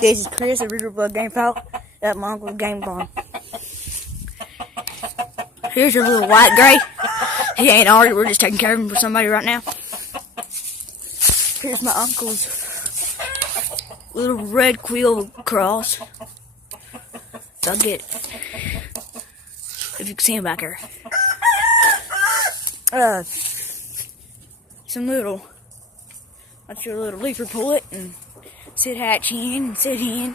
This is Chris, a Riverbud Game Pal at my uncle's game barn. Here's your little white gray. He ain't ours, we're just taking care of him for somebody right now. Here's my uncle's little red quill cross. So I'll get it. If you can see him back here. Some little, that's your little leaper pullet and sit hatch in and sit in.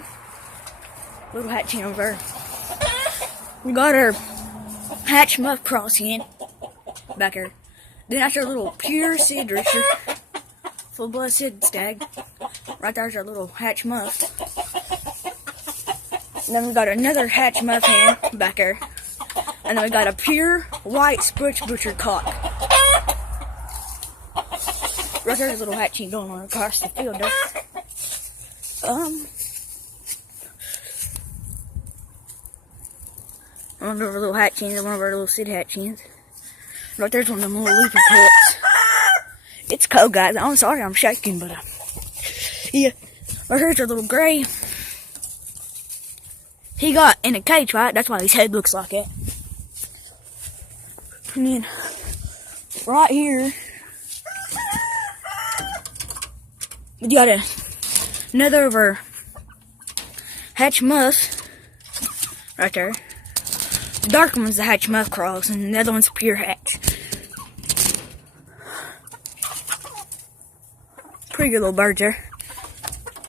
Little hatch in over there. We got our hatch muff cross in back here. Then that's our little pure Sid Richter. Full blood Sid stag. Right there's our little hatch muff. And then we got another hatch muff hen back there. And then we got a pure white Spritz Butcher cock. Right there's a little hatching going on across the field there. One of our little hatchings, one of our little Sid hatchings. Right there's one of them little leaper pullets. It's cold, guys. I'm sorry I'm shaking, but yeah. Right here's our little gray. He got in a cage fight, that's why his head looks like it. And then right here we got another of our hatch muffs right there. The dark one's the hatch muff cross, and the other one's pure hatch. Pretty good little birds there.